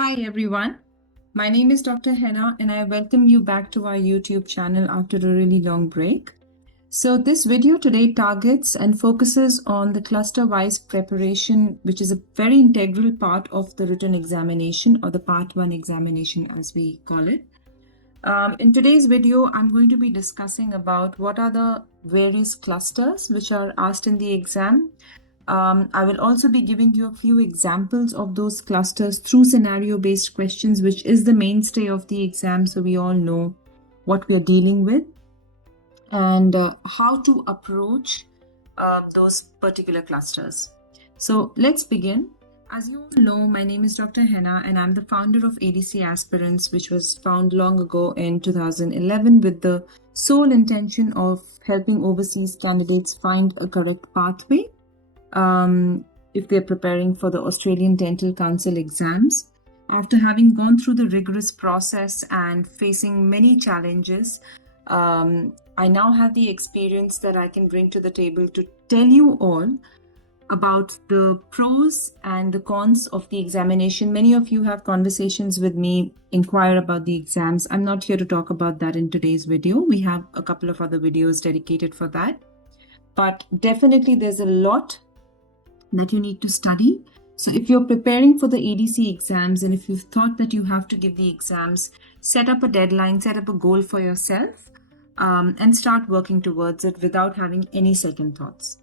Hi everyone, my name is Dr. Henna and I welcome you back to our YouTube channel after a really long break. So this video today targets and focuses on the cluster-wise preparation, which is a very integral part of the written examination or the part 1 examination as we call it. In today's video, I'm going to be discussing about what are the various clusters which are asked in the exam. I will also be giving you a few examples of those clusters through scenario-based questions, which is the mainstay of the exam, so we all know what we are dealing with and how to approach those particular clusters. So let's begin. As you all know, my name is Dr. Henna and I'm the founder of ADC Aspirants, which was found long ago in 2011 with the sole intention of helping overseas candidates find a correct pathway if they're preparing for the Australian Dental Council exams. After having gone through the rigorous process and facing many challenges, I now have the experience that I can bring to the table to tell you all about the pros and the cons of the examination. Many of you have conversations with me, inquire about the exams. I'm not here to talk about that in today's video. We have a couple of other videos dedicated for that. But definitely there's a lot that you need to study. So if you're preparing for the ADC exams and if you've thought that you have to give the exams, set up a deadline, set up a goal for yourself, and start working towards it without having any second thoughts.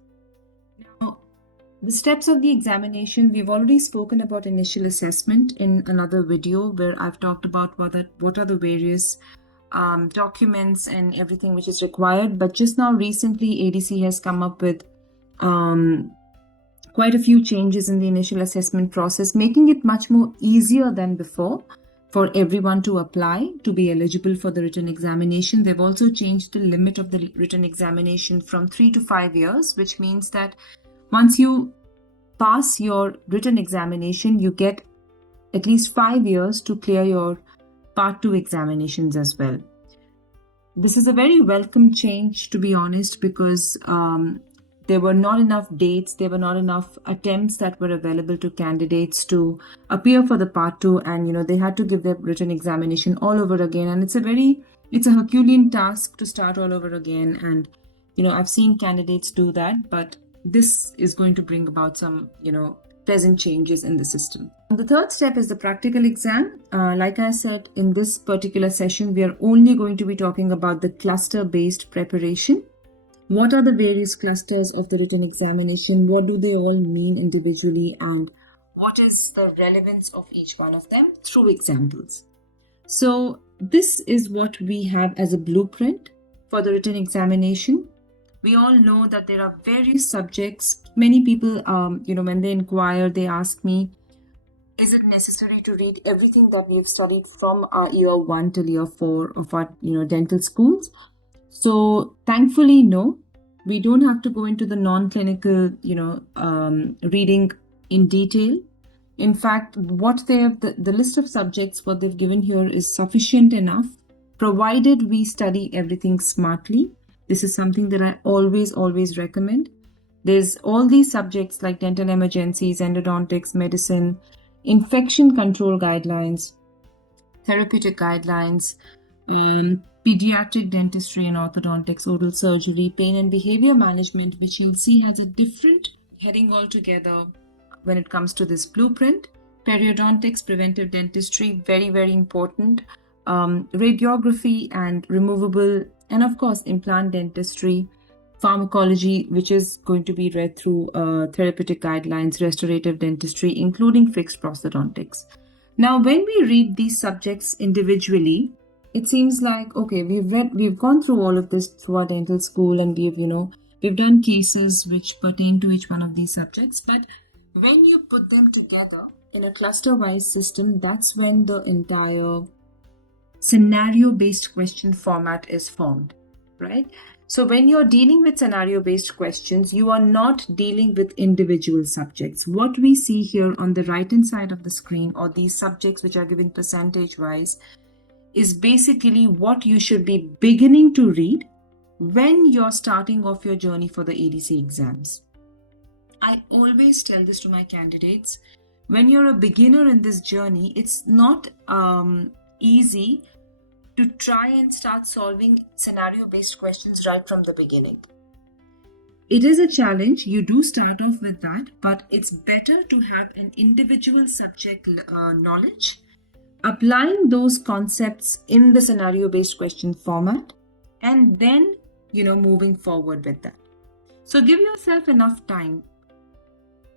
Now, the steps of the examination, we've already spoken about initial assessment in another video where I've talked about what are the various documents and everything which is required. But just now recently, ADC has come up with quite a few changes in the initial assessment process, making it much more easier than before for everyone to apply to be eligible for the written examination. They've also changed the limit of the written examination from 3 to 5 years, which means that once you pass your written examination, you get at least 5 years to clear your part 2 examinations as well. This is a very welcome change, to be honest, because there were not enough dates, there were not enough attempts that were available to candidates to appear for the part 2, and they had to give their written examination all over again, and it's a Herculean task to start all over again. And I've seen candidates do that, but this is going to bring about some pleasant changes in the system. The third step is the practical exam. Like I said, in this particular session, we are only going to be talking about the cluster-based preparation. What are the various clusters of the written examination? What do they all mean individually? And what is the relevance of each one of them through examples? So this is what we have as a blueprint for the written examination. We all know that there are various subjects. Many people, when they inquire, they ask me, is it necessary to read everything that we've studied from our year 1 till year 4 of our, dental schools? So thankfully, no, we don't have to go into the non-clinical, reading in detail. In fact, what they have, the list of subjects, what they've given here is sufficient enough, provided we study everything smartly. This is something that I always recommend. There's all these subjects like dental emergencies, endodontics, medicine, infection control guidelines, therapeutic guidelines, pediatric dentistry and orthodontics, oral surgery, pain and behavior management, which you'll see has a different heading altogether when it comes to this blueprint. Periodontics, preventive dentistry, very important. Radiography and removable, and of course implant dentistry. Pharmacology, which is going to be read through therapeutic guidelines, restorative dentistry, including fixed prosthodontics. Now, when we read these subjects individually, it seems like, okay, we've gone through all of this through our dental school, and we've done cases which pertain to each one of these subjects. But when you put them together in a cluster-wise system, that's when the entire scenario-based question format is formed, right? So when you're dealing with scenario-based questions, you are not dealing with individual subjects. What we see here on the right-hand side of the screen, or these subjects which are given percentage-wise, is basically what you should be beginning to read when you're starting off your journey for the ADC exams. I always tell this to my candidates. when you're a beginner in this journey, it's not easy to try and start solving scenario-based questions right from the beginning. It is a challenge. You do start off with that, but it's better to have an individual subject knowledge, applying those concepts in the scenario-based question format, and then, moving forward with that. So give yourself enough time.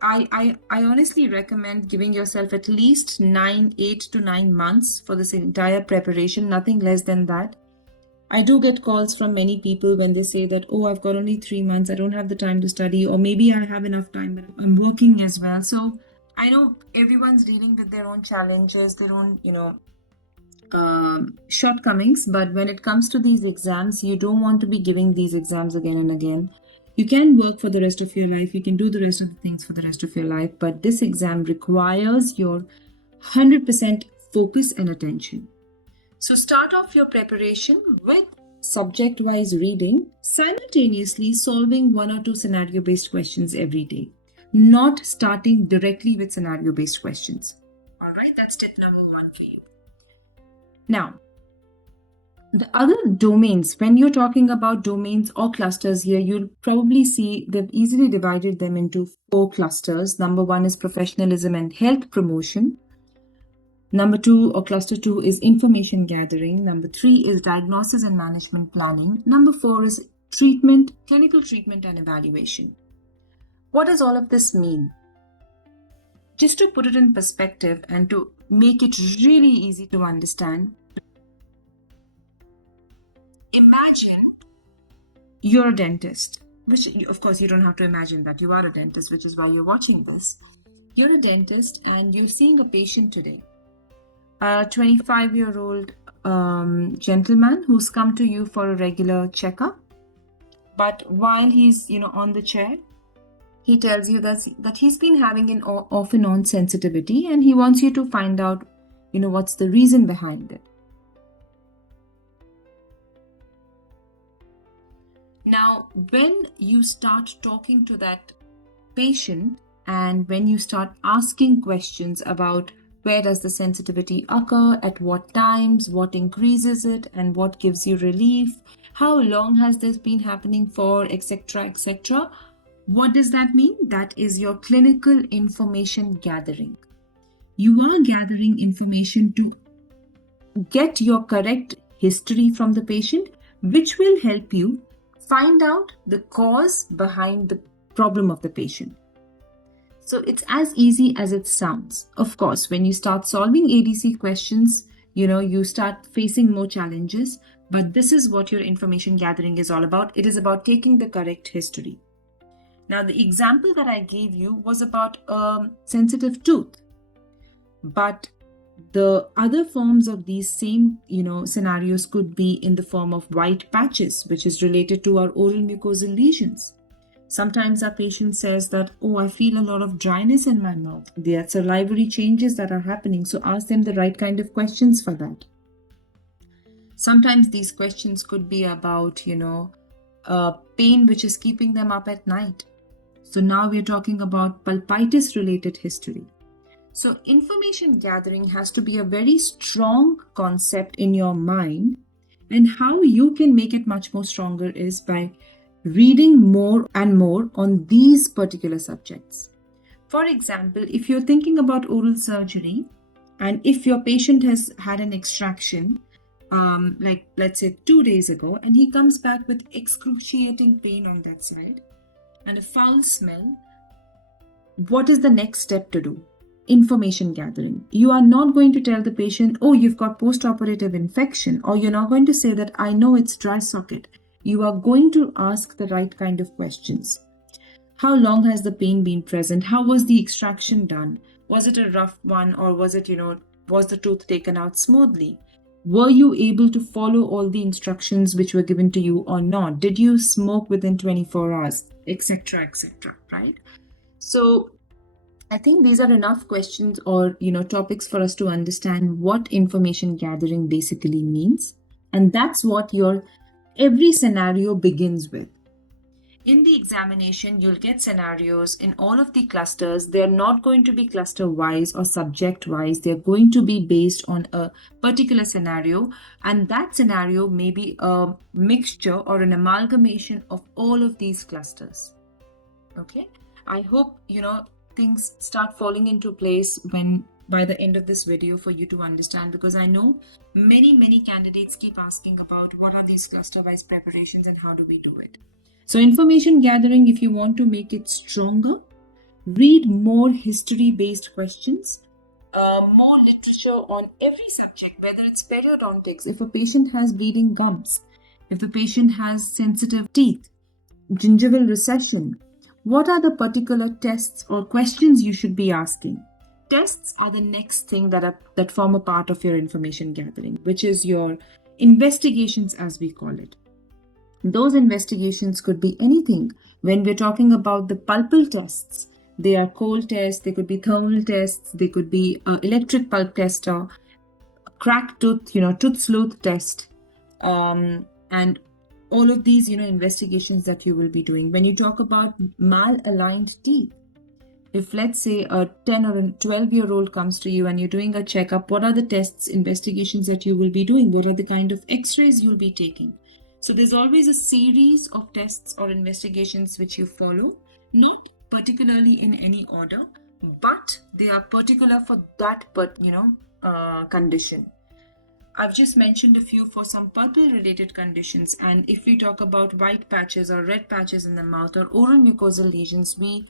I honestly recommend giving yourself at least 8 to 9 months for this entire preparation, nothing less than that. I do get calls from many people when they say that, oh, I've got only 3 months, I don't have the time to study, or maybe I have enough time, but I'm working as well. So I know everyone's dealing with their own challenges, their own, shortcomings, but when it comes to these exams, you don't want to be giving these exams again and again. You can work for the rest of your life, you can do the rest of the things for the rest of your life, but this exam requires your 100% focus and attention. So start off your preparation with subject-wise reading, simultaneously solving 1 or 2 scenario-based questions every day, not starting directly with scenario-based questions. All right, that's tip number 1 for you. Now, the other domains, when you're talking about domains or clusters here, you'll probably see they've easily divided them into 4 clusters. Number 1 is professionalism and health promotion. Number 2 or cluster 2 is information gathering. Number 3 is diagnosis and management planning. Number 4 is treatment, clinical treatment and evaluation. What does all of this mean? Just to put it in perspective and to make it really easy to understand, imagine you're a dentist, which of course you don't have to imagine that you are a dentist, which is why you're watching this. You're a dentist and you're seeing a patient today. A 25-year-old gentleman who's come to you for a regular checkup, but while he's on the chair, he tells you that he's been having an off and on sensitivity, and he wants you to find out what's the reason behind it. Now, when you start talking to that patient and when you start asking questions about where does the sensitivity occur, at what times, what increases it, and what gives you relief, how long has this been happening for, etc., etc., what does that mean? That is your clinical information gathering. You are gathering information to get your correct history from the patient, which will help you find out the cause behind the problem of the patient. So it's as easy as it sounds. Of course, when you start solving ADC questions, you start facing more challenges, but this is what your information gathering is all about. It is about taking the correct history. Now, the example that I gave you was about a sensitive tooth, but the other forms of these same, scenarios could be in the form of white patches, which is related to our oral mucosal lesions. Sometimes our patient says that, oh, I feel a lot of dryness in my mouth. There are salivary changes that are happening. So ask them the right kind of questions for that. Sometimes these questions could be about, pain which is keeping them up at night. So now we're talking about pulpitis related history. So information gathering has to be a very strong concept in your mind, and how you can make it much more stronger is by reading more and more on these particular subjects. For example, if you're thinking about oral surgery, and if your patient has had an extraction, like let's say 2 days ago, and he comes back with excruciating pain on that side and a foul smell, what is the next step to do? Information gathering. You are not going to tell the patient, oh, you've got post-operative infection, or you're not going to say that I know it's dry socket. You are going to ask the right kind of questions. How long has the pain been present? How was the extraction done? Was it a rough one, or was it, was the tooth taken out smoothly? Were you able to follow all the instructions which were given to you or not? Did you smoke within 24 hours, etc., etc., right? So I think these are enough questions or, topics for us to understand what information gathering basically means. And that's what your every scenario begins with. In the examination, you'll get scenarios in all of the clusters. They're not going to be cluster-wise or subject-wise. They're going to be based on a particular scenario, and that scenario may be a mixture or an amalgamation of all of these clusters. Okay? I hope, things start falling into place by the end of this video for you to understand, because I know many candidates keep asking about what are these cluster-wise preparations and how do we do it. So information gathering, if you want to make it stronger, read more history-based questions, more literature on every subject, whether it's periodontics, if a patient has bleeding gums, if the patient has sensitive teeth, gingival recession, what are the particular tests or questions you should be asking? Tests are the next thing that form a part of your information gathering, which is your investigations, as we call it. Those investigations could be anything. When we're talking about the pulpal tests, they are cold tests, they could be thermal tests, they could be electric pulp tester, cracked tooth, tooth sleuth test, and all of these, investigations that you will be doing. When you talk about malaligned teeth, if let's say a 10 or a 12-year-old comes to you and you're doing a checkup, what are the tests, investigations that you will be doing? What are the kind of x-rays you'll be taking? So there's always a series of tests or investigations which you follow, not particularly in any order, but they are particular for that condition. I've just mentioned a few for some pulpal related conditions, and if we talk about white patches or red patches in the mouth or oral mucosal lesions, we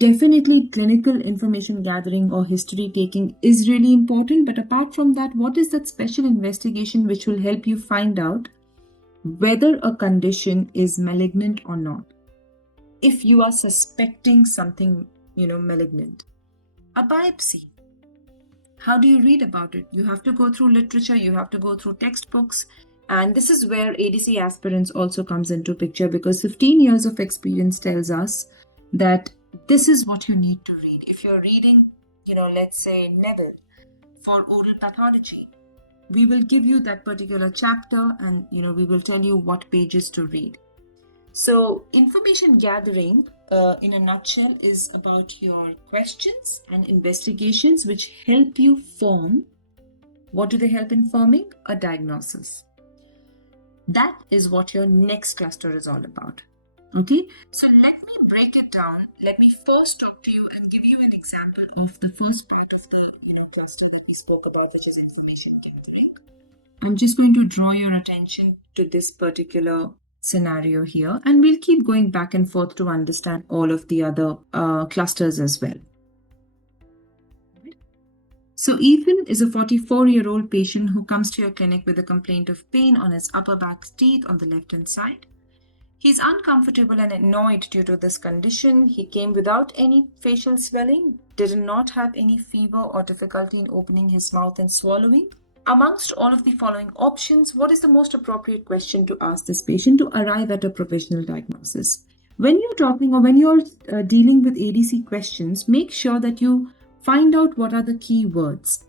definitely clinical information gathering or history taking is really important. But apart from that, what is that special investigation which will help you find out whether a condition is malignant or not? If you are suspecting something, malignant, a biopsy. How do you read about it? You have to go through literature, you have to go through textbooks, and this is where ADC aspirants also comes into picture, because 15 years of experience tells us that this is what you need to read. If you're reading, let's say Neville for oral pathology, we will give you that particular chapter and, we will tell you what pages to read. So information gathering in a nutshell is about your questions and investigations which help you form. What do they help in forming? A diagnosis. That is what your next cluster is all about. Okay, so let me break it down. Let me first talk to you and give you an example of the first part of the cluster that we spoke about, which is information gathering. I'm just going to draw your attention to this particular scenario here, and we'll keep going back and forth to understand all of the other clusters as well. So Ethan is a 44-year-old patient who comes to your clinic with a complaint of pain on his upper back teeth on the left-hand side. He's uncomfortable and annoyed due to this condition. He came without any facial swelling, did not have any fever or difficulty in opening his mouth and swallowing. Amongst all of the following options, what is the most appropriate question to ask this patient to arrive at a professional diagnosis? When you're talking or when you're dealing with ADC questions, make sure that you find out what are the key words.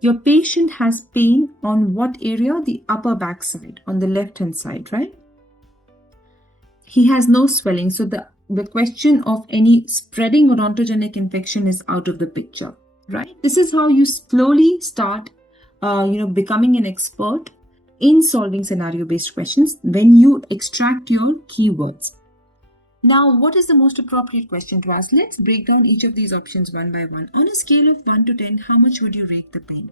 Your patient has pain on what area? The upper back side, on the left-hand side, right? He has no swelling, so the question of any spreading odontogenic infection is out of the picture, right? This is how you slowly start becoming an expert in solving scenario-based questions when you extract your keywords. Now, what is the most appropriate question to ask? Let's break down each of these options one by one. On a scale of 1 to 10, how much would you rate the pain?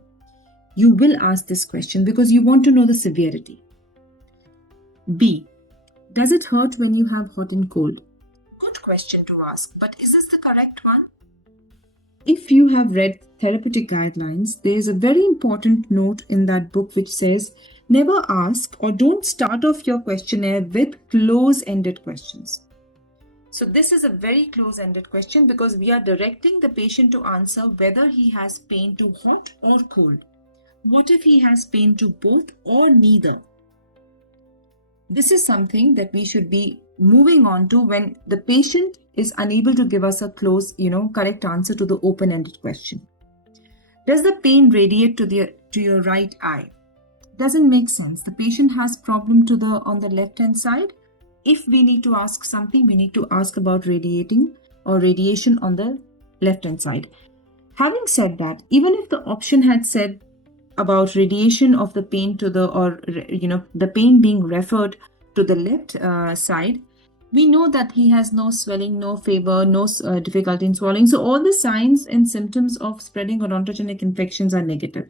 You will ask this question because you want to know the severity. B. Does it hurt when you have hot and cold? Good question to ask, but is this the correct one? If you have read therapeutic guidelines, there is a very important note in that book which says, never ask or don't start off your questionnaire with close-ended questions. So this is a very close-ended question because we are directing the patient to answer whether he has pain to hot or cold. What if he has pain to both or neither? This is something that we should be moving on to when the patient is unable to give us a correct answer to the open-ended question. Does the pain radiate to your right eye? Doesn't make sense. The patient has problem on the left-hand side. if we need to ask something, we need to ask about radiation on the left-hand side. Having said that, even if the option had said about radiation of the pain the pain being referred to the left side, we know that he has no swelling, no fever, no difficulty in swallowing. So all the signs and symptoms of spreading odontogenic infections are negative.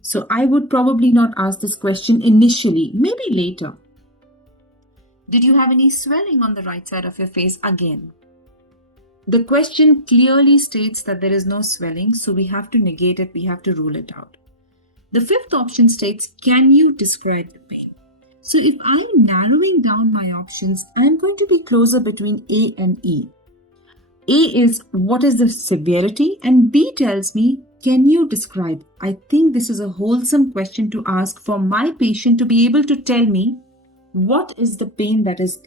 So I would probably not ask this question initially, maybe later. Did you have any swelling on the right side of your face? Again, the question clearly states that there is no swelling, so we have to negate it, we have to rule it out. The fifth option states, can you describe the pain? So if I'm narrowing down my options, I'm going to be closer between A and E. A is what is the severity, and B tells me, can you describe? I think this is a wholesome question to ask for my patient to be able to tell me what is the pain that is,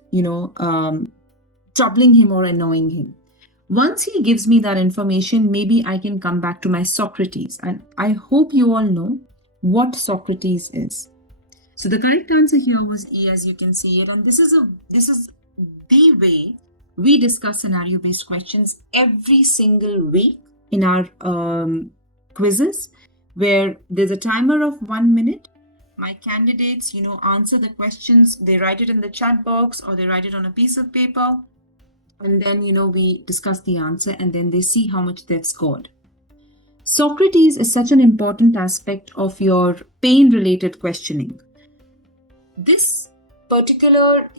troubling him or annoying him. Once he gives me that information, maybe I can come back to my Socrates. And I hope you all know what Socrates is. So the correct answer here was E, as you can see it. And this is the way we discuss scenario-based questions every single week in our quizzes, where there's a timer of 1 minute. My candidates, answer the questions. They write it in the chat box or they write it on a piece of paper. And then, we discuss the answer and then they see how much they've scored. Socrates is such an important aspect of your pain-related questioning. This particular,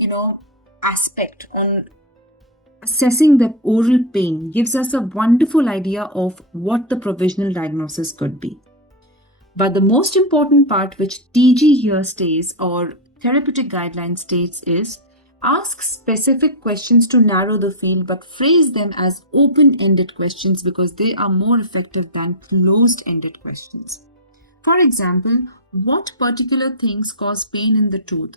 aspect on assessing the oral pain gives us a wonderful idea of what the provisional diagnosis could be. But the most important part, which TG here states or therapeutic guideline states, is ask specific questions to narrow the field, but phrase them as open-ended questions because they are more effective than closed-ended questions. For example, what particular things cause pain in the tooth?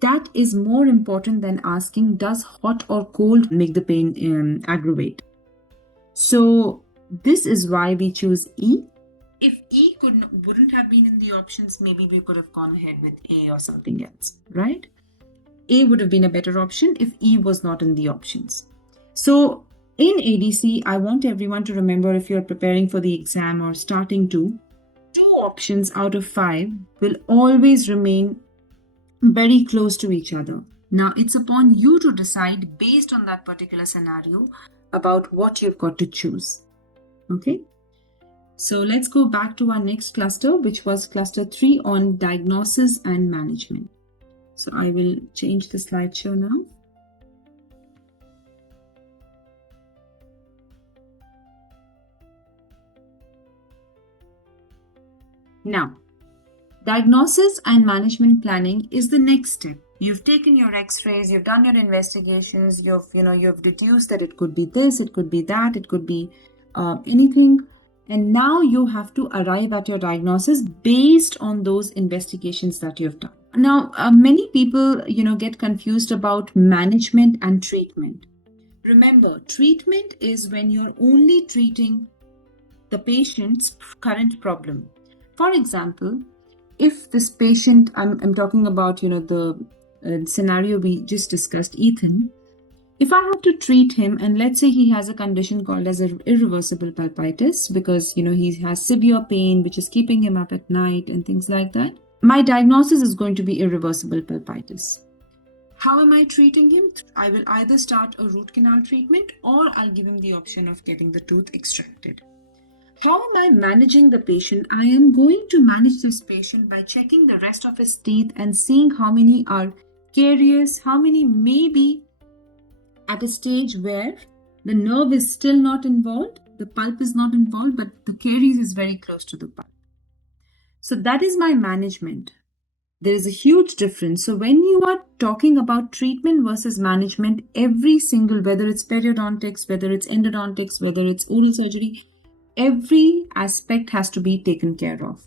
That is more important than asking, does hot or cold make the pain aggravate? So this is why we choose E. If E wouldn't have been in the options, maybe we could have gone ahead with A or something else, right? A would have been a better option if E was not in the options. So in ADC, I want everyone to remember, if you're preparing for the exam or starting to, 2 options out of 5 will always remain very close to each other. Now it's upon you to decide based on that particular scenario about what you've got to choose. Okay? So let's go back to our next cluster, which was cluster 3 on diagnosis and management. So I will change the slideshow now. Now, diagnosis and management planning is the next step. You've taken your x-rays, you've done your investigations, you've deduced that it could be this, it could be that, it could be anything. And now you have to arrive at your diagnosis based on those investigations that you've done. Now, many people, get confused about management and treatment. Remember, treatment is when you're only treating the patient's current problem. For example, if this patient, I'm talking about, the scenario we just discussed, Ethan. If I have to treat him, and let's say he has a condition called as an irreversible pulpitis because, he has severe pain which is keeping him up at night and things like that, my diagnosis is going to be irreversible pulpitis. How am I treating him? I will either start a root canal treatment or I'll give him the option of getting the tooth extracted. How am I managing the patient? I am going to manage this patient by checking the rest of his teeth and seeing how many are carious, how many may be at a stage where the nerve is still not involved, the pulp is not involved, but the caries is very close to the pulp. So that is my management. There is a huge difference. So when you are talking about treatment versus management, every single, whether it's periodontics, whether it's endodontics, whether it's oral surgery, every aspect has to be taken care of.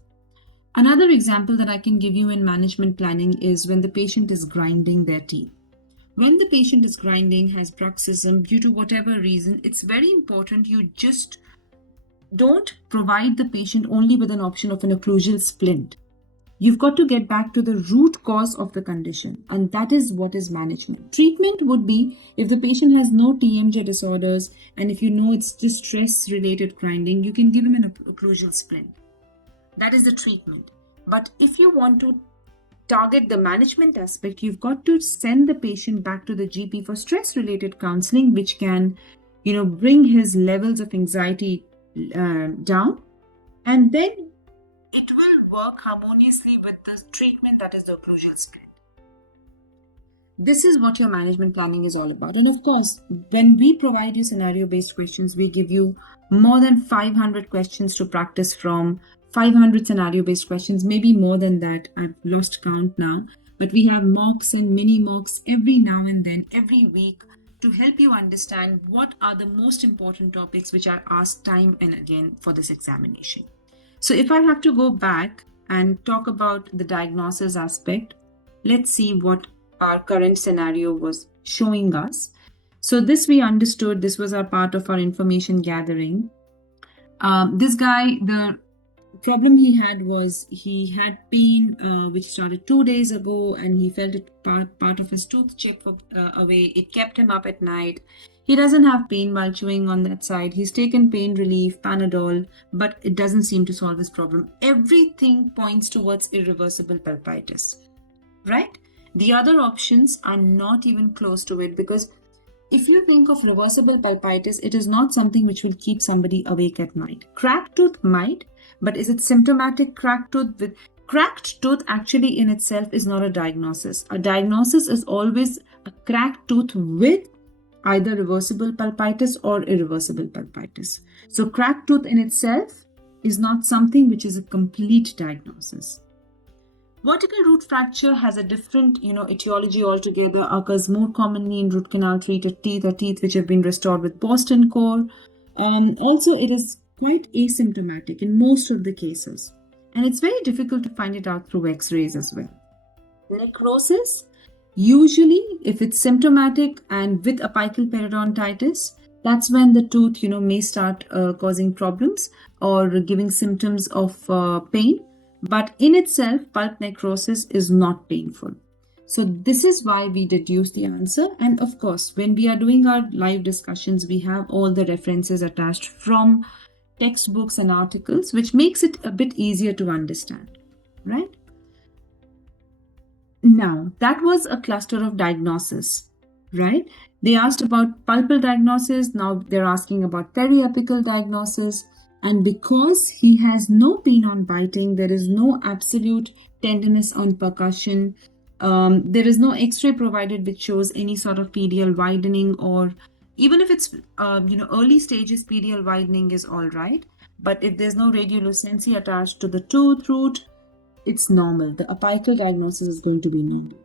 Another example that I can give you in management planning is when the patient is grinding their teeth. When the patient is grinding, has bruxism, due to whatever reason, it's very important you just don't provide the patient only with an option of an occlusal splint. You've got to get back to the root cause of the condition, and that is what is management. Treatment would be if the patient has no TMJ disorders, and if you know it's just stress-related grinding, you can give him an occlusal splint. That is the treatment. But if you want to target the management aspect, you've got to send the patient back to the GP for stress-related counseling, which can, bring his levels of anxiety down, and then it will work harmoniously with the treatment, that is the occlusal splint. This is what your management planning is all about. And of course, when we provide you scenario-based questions, we give you more than 500 questions to practice from, 500 scenario-based questions, maybe more than that. I've lost count now. But we have mocks and mini mocks every now and then, every week, to help you understand what are the most important topics which are asked time and again for this examination. So if I have to go back and talk about the diagnosis aspect, let's see what our current scenario was showing us. So this we understood, this was our part of our information gathering. This guy, the problem he had was he had pain which started 2 days ago, and he felt it part of his tooth chip away. It kept him up at night. He doesn't have pain while chewing on that side. He's taken pain relief, Panadol, but it doesn't seem to solve his problem. Everything points towards irreversible pulpitis, right? The other options are not even close to it, because if you think of reversible pulpitis, it is not something which will keep somebody awake at night. Cracked tooth might, but is it symptomatic cracked tooth? With cracked tooth actually in itself is not a diagnosis. A diagnosis is always a cracked tooth with either reversible pulpitis or irreversible pulpitis. So cracked tooth in itself is not something which is a complete diagnosis. Vertical root fracture has a different, etiology altogether, occurs more commonly in root canal treated teeth or teeth which have been restored with Boston core. Also, it is quite asymptomatic in most of the cases, and it's very difficult to find it out through x-rays as well. Necrosis, usually if it's symptomatic and with apical periodontitis, that's when the tooth, may start causing problems or giving symptoms of pain. But in itself, pulp necrosis is not painful. So this is why we deduce the answer. And of course, when we are doing our live discussions, we have all the references attached from textbooks and articles, which makes it a bit easier to understand, right? Now, that was a cluster of diagnosis, right? They asked about pulpal diagnosis. Now they're asking about periapical diagnosis. And because he has no pain on biting, there is no absolute tenderness on percussion. There is no x-ray provided which shows any sort of PDL widening, or even if it's, early stages PDL widening is all right. But if there's no radiolucency attached to the tooth root, it's normal. The apical diagnosis is going to be normal.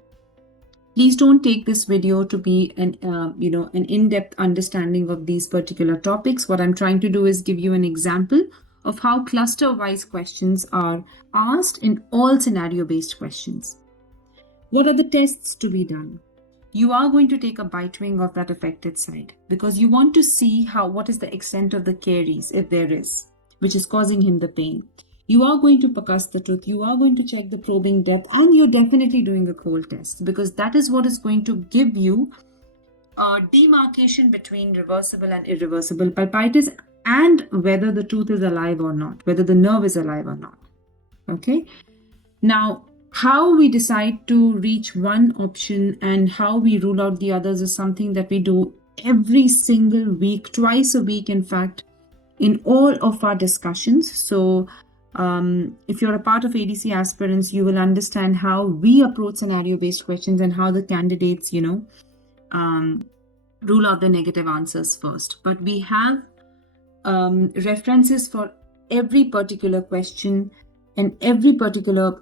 Please don't take this video to be an in-depth understanding of these particular topics. What I'm trying to do is give you an example of how cluster-wise questions are asked in all scenario-based questions. What are the tests to be done? You are going to take a bite wing of that affected side because you want to see what is the extent of the caries, if there is, which is causing him the pain. You are going to percuss the tooth, you are going to check the probing depth, and you're definitely doing a cold test, because that is what is going to give you a demarcation between reversible and irreversible pulpitis, and whether the tooth is alive or not, whether the nerve is alive or not. Okay? Now, how we decide to reach one option and how we rule out the others is something that we do every single week, twice a week, in fact, in all of our discussions. So, if you're a part of ADC aspirants, you will understand how we approach scenario-based questions and how the candidates, rule out the negative answers first. But we have references for every particular question and every particular,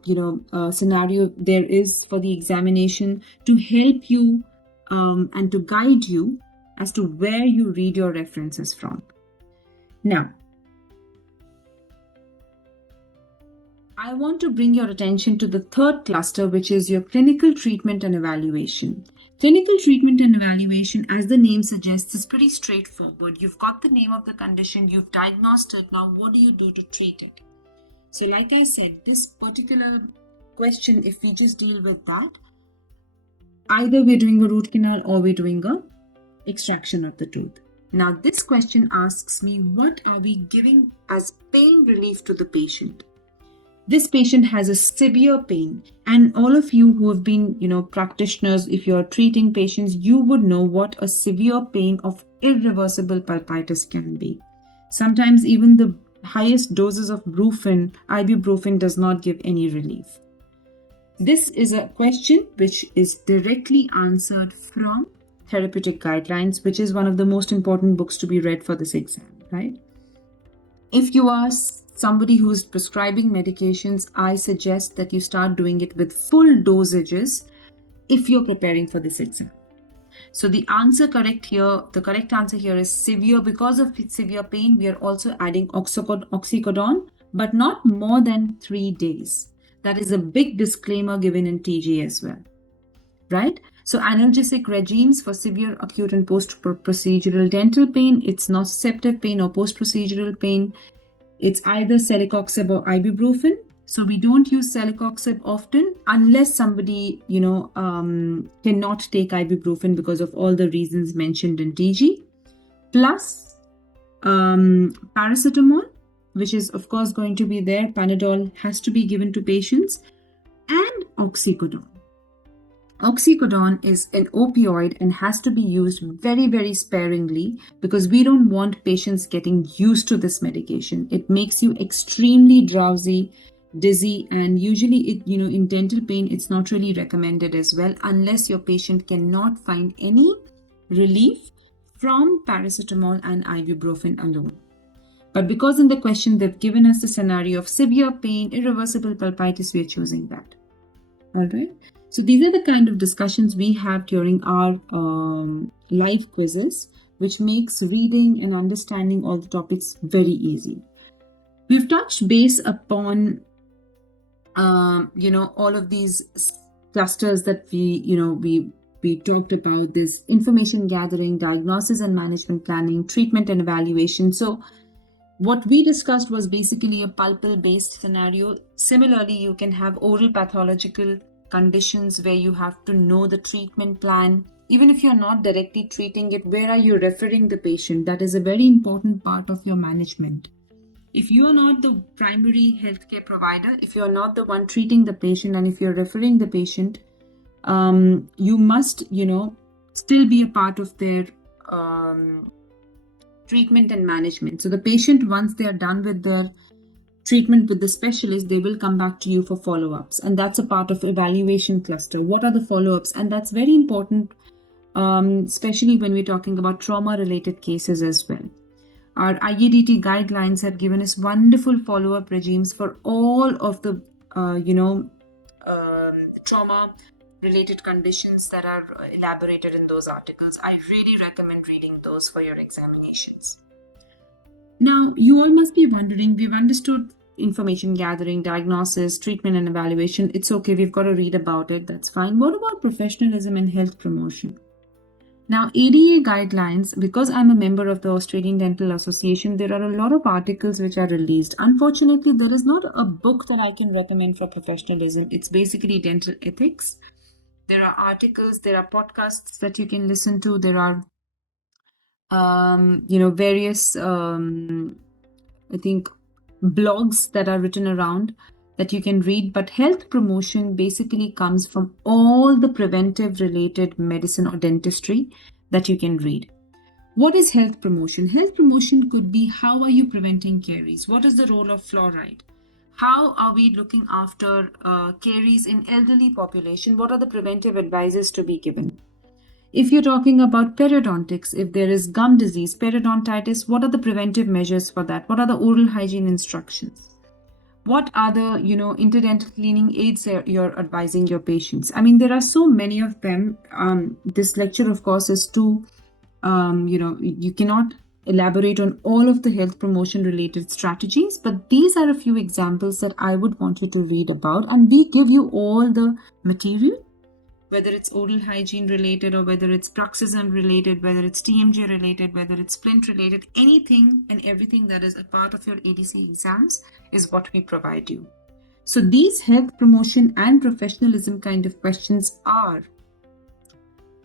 scenario there is for the examination to help you and to guide you as to where you read your references from. Now, I want to bring your attention to the third cluster, which is your clinical treatment and evaluation. Clinical treatment and evaluation, as the name suggests, is pretty straightforward. You've got the name of the condition, you've diagnosed it, now what do you do to treat it? So like I said, this particular question, if we just deal with that, either we're doing a root canal or we're doing a extraction of the tooth. Now, this question asks me, what are we giving as pain relief to the patient? This patient has a severe pain, and all of you who have been, practitioners, if you're treating patients, you would know what a severe pain of irreversible pulpitis can be. Sometimes even the highest doses of ibuprofen does not give any relief. This is a question which is directly answered from Therapeutic Guidelines, which is one of the most important books to be read for this exam, right? If you are somebody who is prescribing medications, I suggest that you start doing it with full dosages if you're preparing for this exam. So the correct answer here is severe. Because of severe pain, we are also adding oxycodone, but not more than 3 days. That is a big disclaimer given in TG as well, right? So analgesic regimes for severe acute and post-procedural dental pain, it's nociceptive pain or post-procedural pain. It's either celecoxib or ibuprofen. So we don't use celecoxib often unless somebody, cannot take ibuprofen because of all the reasons mentioned in TG. Plus paracetamol, which is of course going to be there. Panadol has to be given to patients, and oxycodone. Oxycodone is an opioid and has to be used very, very sparingly because we don't want patients getting used to this medication. It makes you extremely drowsy, dizzy, and usually in dental pain, it's not really recommended as well unless your patient cannot find any relief from paracetamol and ibuprofen alone. But because in the question they've given us the scenario of severe pain, irreversible pulpitis, we are choosing that. All right. So these are the kind of discussions we have during our live quizzes, which makes reading and understanding all the topics very easy. We've touched base upon, all of these clusters that we talked about, this information gathering, diagnosis and management planning, treatment and evaluation. So what we discussed was basically a pulpal-based scenario. Similarly, you can have oral pathological conditions where you have to know the treatment plan. Even if you're not directly treating it, where are you referring the patient? That is a very important part of your management. If you are not the primary healthcare provider, if you're not the one treating the patient, and if you're referring the patient, you must, still be a part of their treatment and management. So the patient, once they are done with their treatment with the specialist, they will come back to you for follow-ups, and that's a part of evaluation cluster. What are the follow-ups? And that's very important, especially when we're talking about trauma-related cases as well. Our IADT guidelines have given us wonderful follow-up regimes for all of the trauma-related conditions that are elaborated in those articles. I really recommend reading those for your examinations. Now, you all must be wondering, we've understood information gathering, diagnosis, treatment and evaluation. It's okay, we've got to read about it, that's fine. What about professionalism and health promotion? Now, ADA guidelines, because I'm a member of the Australian Dental Association, there are a lot of articles which are released. Unfortunately, there is not a book that I can recommend for professionalism. It's basically dental ethics. There are articles, there are podcasts that you can listen to, there are various, I think, blogs that are written around that you can read. But health promotion basically comes from all the preventive related medicine or dentistry that you can read. What is health promotion? Health promotion could be, how are you preventing caries? What is the role of fluoride? How are we looking after caries in elderly population? What are the preventive advices to be given? If you're talking about periodontics, if there is gum disease, periodontitis, what are the preventive measures for that? What are the oral hygiene instructions? What are the, interdental cleaning aids you're advising your patients? I mean, there are so many of them. This lecture, of course, is too, you cannot elaborate on all of the health promotion related strategies, but these are a few examples that I would want you to read about, and we give you all the material, whether it's oral hygiene related or whether it's bruxism related, whether it's TMJ related, whether it's splint related, anything and everything that is a part of your ADC exams is what we provide you. So these health promotion and professionalism kind of questions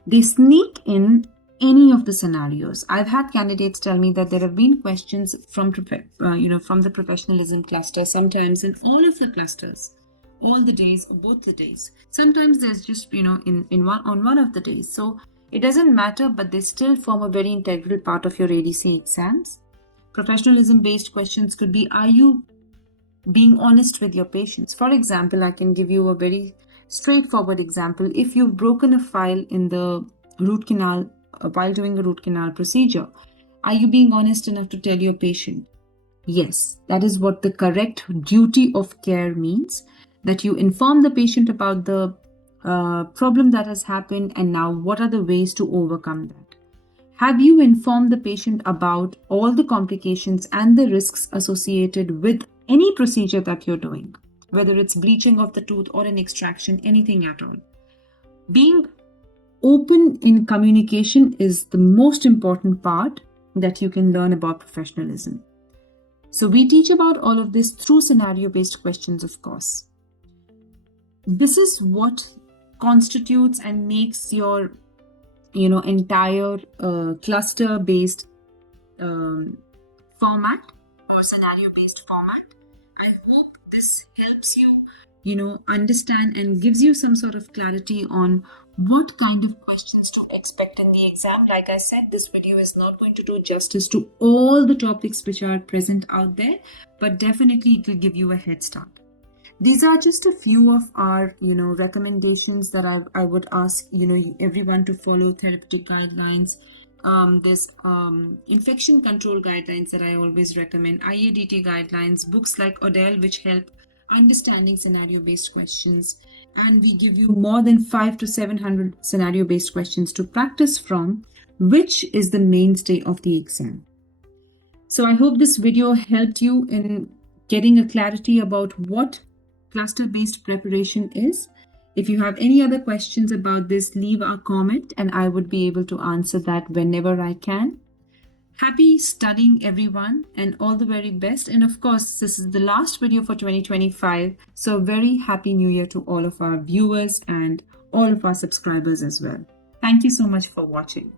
they sneak in any of the scenarios. I've had candidates tell me that there have been questions from from the professionalism cluster, sometimes in all of the clusters, all the days or both the days. Sometimes there's just on one of the days. So it doesn't matter, but they still form a very integral part of your ADC exams. Professionalism based questions could be, are you being honest with your patients? For example, I can give you a very straightforward example. If you've broken a file in the root canal while doing a root canal procedure, are you being honest enough to tell your patient? Yes, that is what the correct duty of care means, that you inform the patient about the problem that has happened and now what are the ways to overcome that. Have you informed the patient about all the complications and the risks associated with any procedure that you're doing, whether it's bleaching of the tooth or an extraction, anything at all? Being open in communication is the most important part that you can learn about professionalism. So we teach about all of this through scenario-based questions, of course. This is what constitutes and makes your entire cluster-based format or scenario-based format. I hope this helps you, understand and gives you some sort of clarity on what kind of questions to expect in the exam. Like I said, this video is not going to do justice to all the topics which are present out there, but definitely it will give you a head start. These are just a few of our, recommendations that I would ask, everyone to follow. Therapeutic guidelines. There's infection control guidelines that I always recommend. IADT guidelines, books like Odell, which help understanding scenario-based questions. And we give you more than 500 to 700 scenario-based questions to practice from, which is the mainstay of the exam. So I hope this video helped you in getting a clarity about what cluster-based preparation is. If you have any other questions about this, leave a comment and I would be able to answer that whenever I can. Happy studying, everyone, and all the very best. And of course, this is the last video for 2025. So very happy new year to all of our viewers and all of our subscribers as well. Thank you so much for watching.